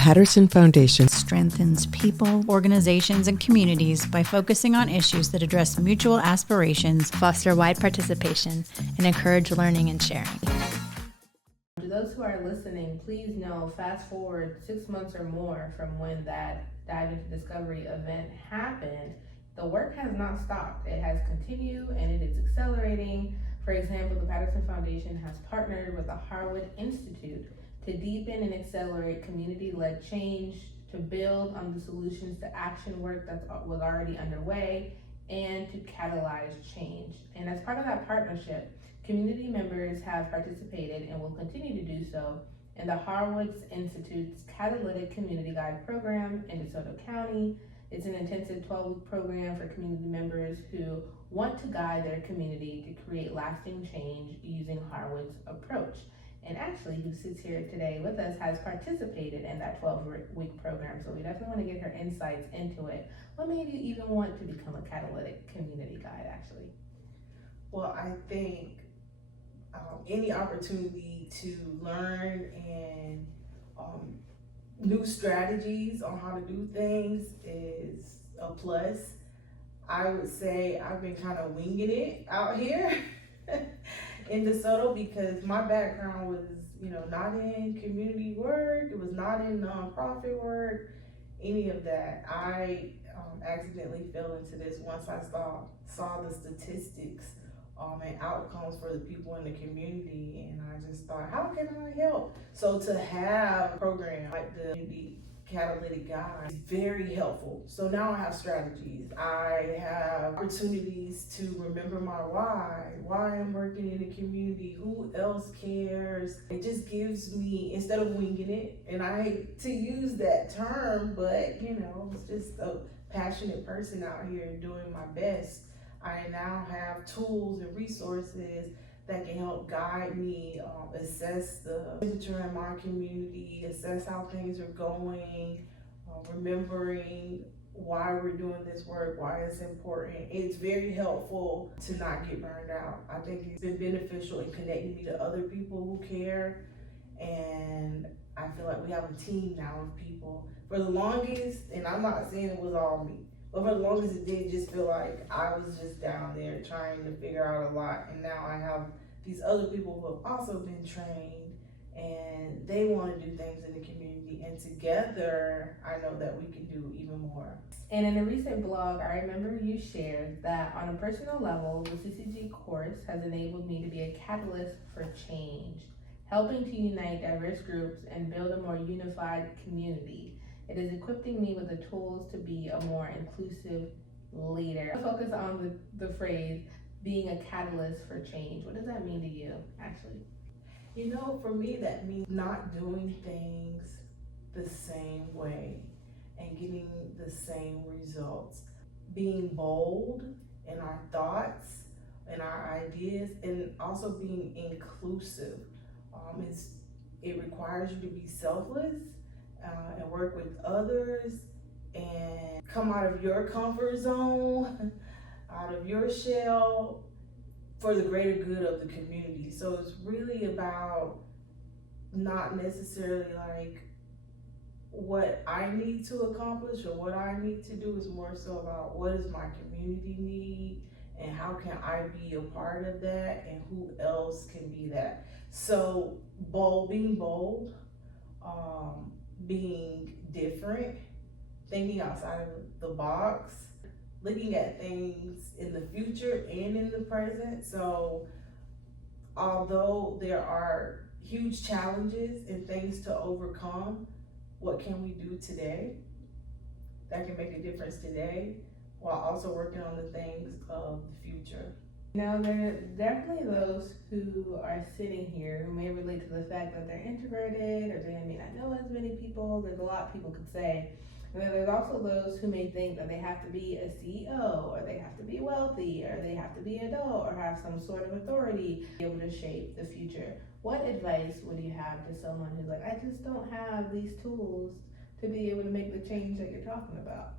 Patterson Foundation strengthens people, organizations, and communities by focusing on issues that address mutual aspirations, foster wide participation, and encourage learning and sharing. To those who are listening, please know, fast forward 6 months or more from when that Dive into Discovery event happened, the work has not stopped. It has continued and it is accelerating. For example, the Patterson Foundation has partnered with the Harwood Institute to deepen and accelerate community-led change, to build on the solutions to action work that was already underway, and to catalyze change. And as part of that partnership, community members have participated and will continue to do so in the Harwood Institute's Catalytic Community Guide program in DeSoto County. It's an intensive 12-week program for community members who want to guide their community to create lasting change using Harwood's approach. And actually, who sits here today with us has participated in that 12-week program, so we definitely want to get her insights into it. What made you even want to become a catalytic community guide, actually? Well, I think any opportunity to learn and new strategies on how to do things is a plus. I would say I've been kind of winging it out here in DeSoto because my background was, not in community work. It was not in nonprofit work, any of that. I accidentally fell into this once I saw the statistics and outcomes for the people in the community, and I just thought, how can I help? So to have a program like the Community Catalytic Guide is very helpful. So now I have strategies. I have opportunities to remember my why I'm working in the community, who else cares. It just gives me, instead of winging it, and I hate to use that term, but it's just a passionate person out here doing my best. I now have tools and resources that can help guide me, assess the temperature in my community, assess how things are going, remembering why we're doing this work, why it's important. It's very helpful to not get burned out. I think it's been beneficial in connecting me to other people who care, and I feel like we have a team now of people. For the longest, and I'm not saying it was all me, but for the longest it did just feel like I was just down there trying to figure out a lot, and now I have these other people who have also been trained and they want to do things in the community, and together I know that we can do even more. And in a recent blog, I remember you shared that on a personal level, the CCG course has enabled me to be a catalyst for change, helping to unite diverse groups and build a more unified community. It is equipping me with the tools to be a more inclusive leader. Focus on the phrase, being a catalyst for change. What does that mean to you, actually? For me, that means not doing things the same way and getting the same results. Being bold in our thoughts and our ideas, and also being inclusive. It requires you to be selfless and work with others and come out of your comfort zone, out of your shell, for the greater good of the community. So it's really about not necessarily like what I need to accomplish or what I need to do. Is more so about what does my community need and how can I be a part of that and who else can be that. So being bold, being different, thinking outside of the box, looking at things in the future and in the present. So although there are huge challenges and things to overcome, what can we do today that can make a difference today while also working on the things of the future? Now, there are definitely those who are sitting here who may relate to the fact that they're introverted, or they may not know as many people. There's a lot people could say. And then there's also those who may think that they have to be a CEO, or they have to be wealthy, or they have to be adult, or have some sort of authority to be able to shape the future. What advice would you have to someone who's like, I just don't have these tools to be able to make the change that you're talking about?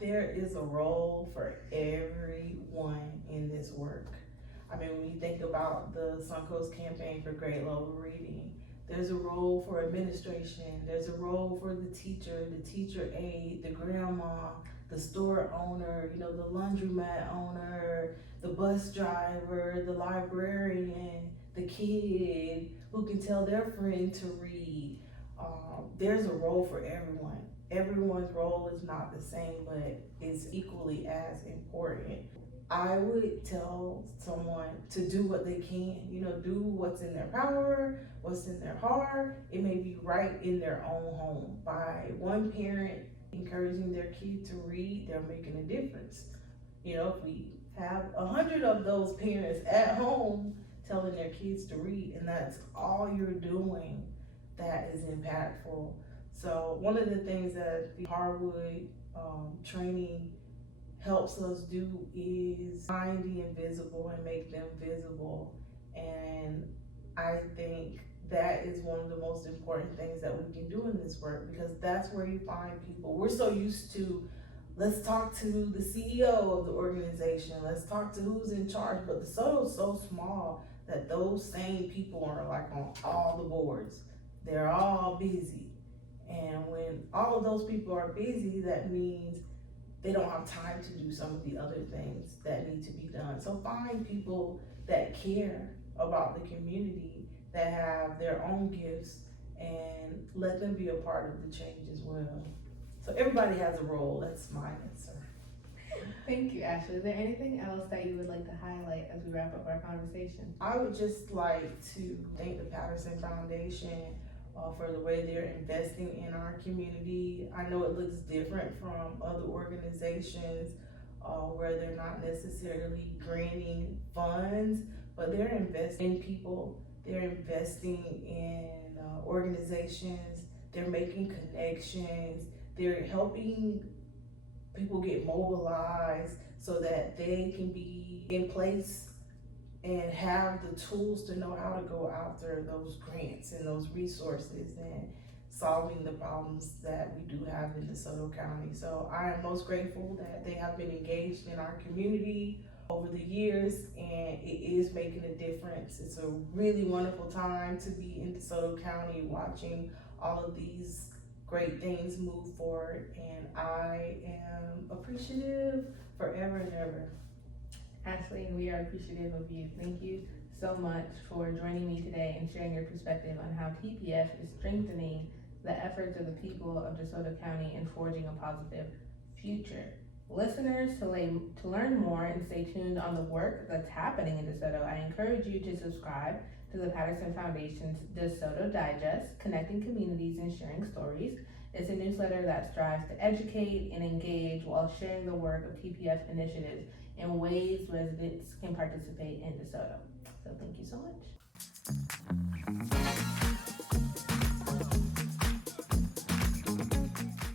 There is a role for everyone in this work. I mean, when you think about the Suncoast campaign for grade level reading, There's a role for administration. There's a role for the teacher aide, the grandma, the store owner, the laundromat owner, the bus driver, the librarian, the kid who can tell their friend to read. There's a role for everyone. Everyone's role is not the same, but it's equally as important. I would tell someone to do what they can, do what's in their power, what's in their heart. It may be right in their own home. By one parent encouraging their kid to read, they're making a difference. If we have 100 of those parents at home telling their kids to read, and that's all you're doing, that is impactful. So one of the things that the Harwood training helps us do is find the invisible and make them visible. And I think that is one of the most important things that we can do in this work, because that's where you find people. We're so used to, let's talk to the CEO of the organization, let's talk to who's in charge, but DeSoto is so small that those same people are like on all the boards. They're all busy. And when all of those people are busy, that means they don't have time to do some of the other things that need to be done. So find people that care about the community, that have their own gifts, and let them be a part of the change as well. So everybody has a role. That's my answer. Thank you, Ashley. Is there anything else that you would like to highlight as we wrap up our conversation? I would just like to thank the Patterson Foundation for the way they're investing in our community. I know it looks different from other organizations where they're not necessarily granting funds, but they're investing in people, they're investing in organizations, they're making connections, they're helping people get mobilized so that they can be in place and have the tools to know how to go after those grants and those resources and solving the problems that we do have in DeSoto County. So I am most grateful that they have been engaged in our community over the years, and it is making a difference. It's a really wonderful time to be in DeSoto County watching all of these great things move forward, and I am appreciative forever and ever. Ashley, and we are appreciative of you. Thank you so much for joining me today and sharing your perspective on how TPF is strengthening the efforts of the people of DeSoto County and forging a positive future. Listeners, to learn more and stay tuned on the work that's happening in DeSoto, I encourage you to subscribe to the Patterson Foundation's DeSoto Digest, Connecting Communities and Sharing Stories. It's a newsletter that strives to educate and engage while sharing the work of TPF initiatives in ways residents can participate in DeSoto. So thank you so much.